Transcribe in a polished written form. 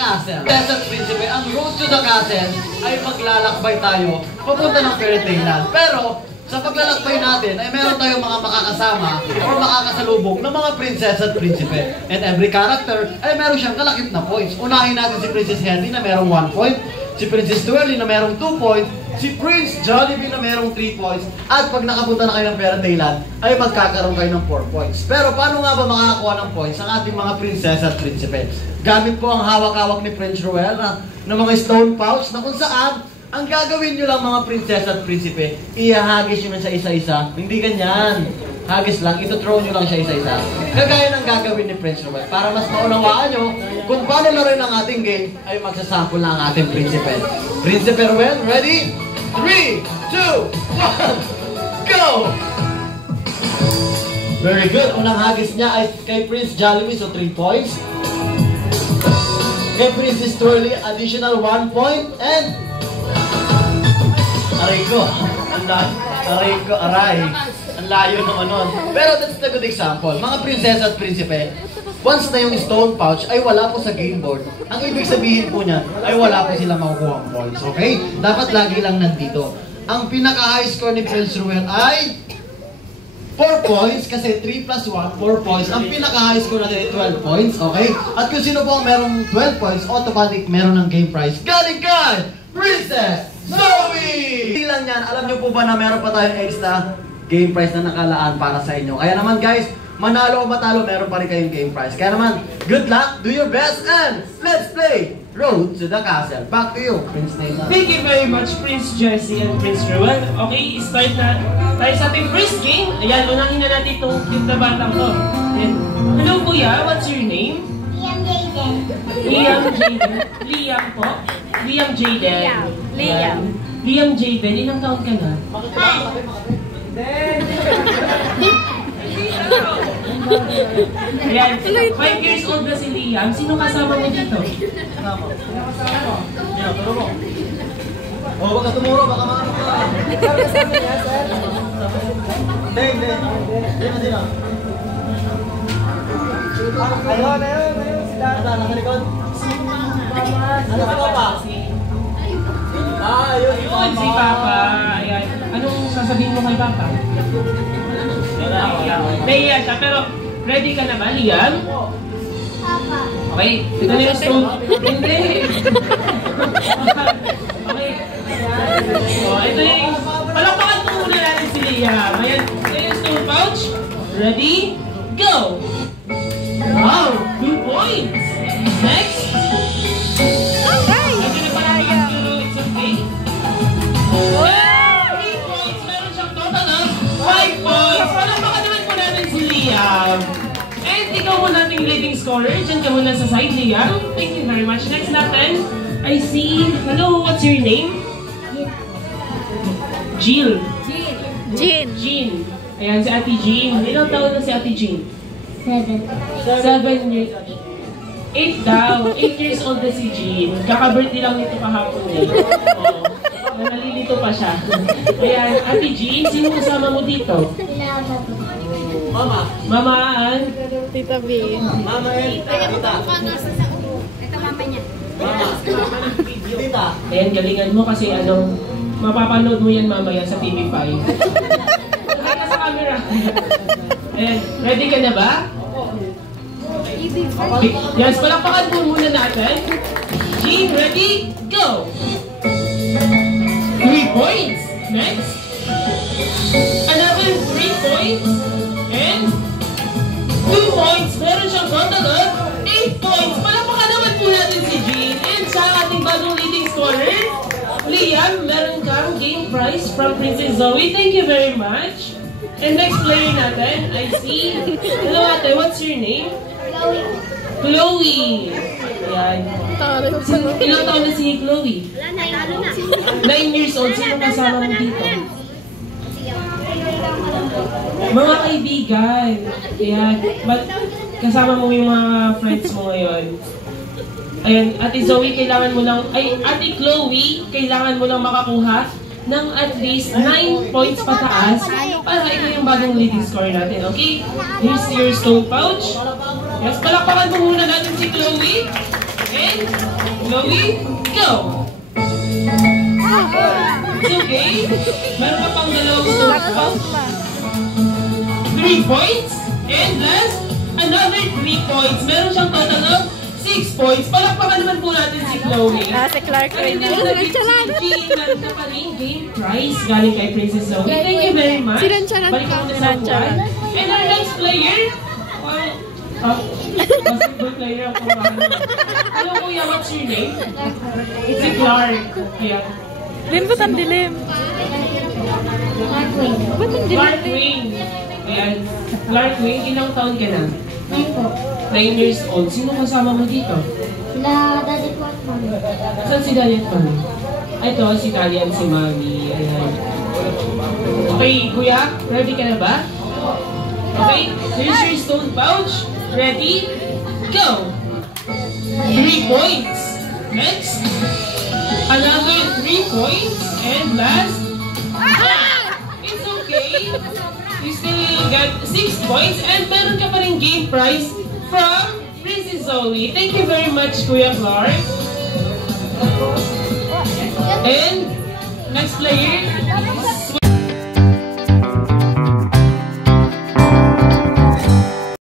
castle. Desert Principe, ang road to the castle ay maglalakbay tayo papunta ng Fairy Tale Land. Pero, sa paglalakbay natin ay meron tayong mga makakasama o makakasalubong ng mga princess at prinsipe. And every character ay meron siyang kalakip na points. Unahin natin si Princess Henry na merong 1 point, si Princess Twirly na merong 2 points, si Prince Jollibee na merong 3 points, at pag nakapunta na kayo ng Fairy Tale Land ay magkakaroon kayo ng 4 points. Pero paano nga ba makakakuha ng points ang ating mga princess at prinsipe? Gamit po ang hawak-hawak ni Prince Ruel na mga stone pouch na kung saan ang gagawin nyo lang mga princess at prinsipe, ihahagis nyo na sa isa-isa. Hindi ganyan. Hagis lang, ito-throw nyo lang siya isa-isa. Kagaya ng gagawin ni Prince Ruel. Para mas maunawaan nyo kung paano na rin ang ating game, ay magsasample na ang ating prinsipe. Prinsipe Ruel, ready? 3, 2, 1, go! Very good. Unang hagis niya ay kay Prince Jollibee, so 3 points. Kay Princess Twirly, additional 1 point. And aray ko. Ang layo naman nun. Pero that's the good example. Mga princess at prinsipe, once na yung stone pouch ay wala po sa game board, ang ibig sabihin po niya ay wala po sila makukuha ang points. Okay? Dapat lagi lang nandito. Ang pinaka-high score ni Prince Ruel ay 4 points, kasi 3 plus 1, 4 points. Ang pinaka-high score natin ay 12 points, okay? At kung sino po ang merong 12 points, automatic meron ng game prize. Galing kay Princess Zoe! Hindi lang yan, alam nyo po ba na meron pa tayong extra game prize na nakalaan para sa inyo? Kaya naman guys, manalo o matalo, meron pa rin kayong game prize. Kaya naman, good luck, do your best, and let's play Road to the Castle. Back to you, Prince Nathan. Thank you very much, Prince Jesse and Prince Ruel. Okay, start na tayo sa ating first game. Ayan, unahin na natin itong cute na batang to. Hello kuya, what's your name? Liam Jaden. Liam Jaden. Liam po? Liam Jaden. Liam Jaden, ilang taon ka na? Ayan, 5 years old na si Liam. Sino kasama mo dito? Oh, wag ka tumuro, baka maano ka. Kasama niya, sir. Hindi. Hindi na. Ayun. Sila. Nasa likod. Ano si Papa? Ayun Si Papa. Ayan. Anong sasabihin mo kay Papa? Nahiya siya, pero ready ka na ba, Liam? Papa. Okay, ito na yung stone. Hindi. Okay. Ito yung... Palakpakan po muna natin si Liam. Ayan, ito yung stone pouch. Ready? Go! Wow! 2 points! Next! Okay! Ito na pala pero it's okay. Wow! 3 points! Meron siyang total of 5 points! Palakpakan naman po natin si Liam. And ikaw mo nating leading scorer. Diyan ka muna sa side, Liam. Thank you very much. Next natin, I see... Hello, what's your name? Jill. Jean. Ayan, si Ate Jean. Ilang taon na si Ate Jean? 7 years. 8 daw. 8 years old na si Jean. Kaka-birthday lang nito kahapon eh. Oo. Nalilito pa siya. Ayan, Ate Jean, sino kasama mo dito? Mama. Mamaan. Tita B. Mama and Tita. Ito mama niya. Mama. Tita. Ayan, galingan mo kasi mapapanood mo yan mamaya sa TV5. Kaya ka sa camera. Ayan, ready ka na ba? Yes, palakpakan po muna natin. Jean, ready? Go! 3 points. Next. Another 3 points. And 2 points. Meron siyang total of 8 points. Palakpakan naman po natin si Jean. And sa ating bagong leading scorer, Liam, meron kang game prize from Princess Zoe. Thank you very much. And next player natin, I see. Hello ate, what's your name? Chloe. Ayan. Ilang taon na si Chloe? 9 years old. Sino kasama mo dito? Mga kaibigan. Ayan. Kasama mo yung mga friends mo ngayon. Ayan, Ate Zoe, kailangan mo lang, Ate Chloe, kailangan mo lang makakuha ng at least 9 points pataas para ito yung bagong leading score natin, okay? Here's your stone pouch. Yes, palakpakan mo muna natin si Chloe. And And Chloe, go! It's okay. Meron ka pang dalawang stones Lakpas pa. na. 3 points. And last, another 3 points. Meron siyang total of 6 points. Palakpakan naman po natin si Chloe. Si Clark Ay, rin na. Meron na pa rin game prize galing kay Princess Zoe. Thank you very much. Sinantsalan Balik ka. ako na sa Sinantsalan. upuan. And our next player, basketball player ako. Hello kuya, what's your name? Si Clark. Yeah. Lim, ba't ang dilim? Ba't ang Clark dilim? Wayne. Ayan. Clark Wayne, ilang taon ka na? 9 years old. Sino kasama mo dito? La daddy ko at mami. Saan si Daddy at Mami? Ito, si Daddy at si Mami. Ayan. Okay, kuya, ready ka na ba? Okay, here's your stone pouch. Ready? Go! 3 points. Next, another 3 points. And last, it's okay. You still got 6 points. And meron ka pa rin game prize from Princess Zoe. Thank you very much, Kuya Clark. And next player,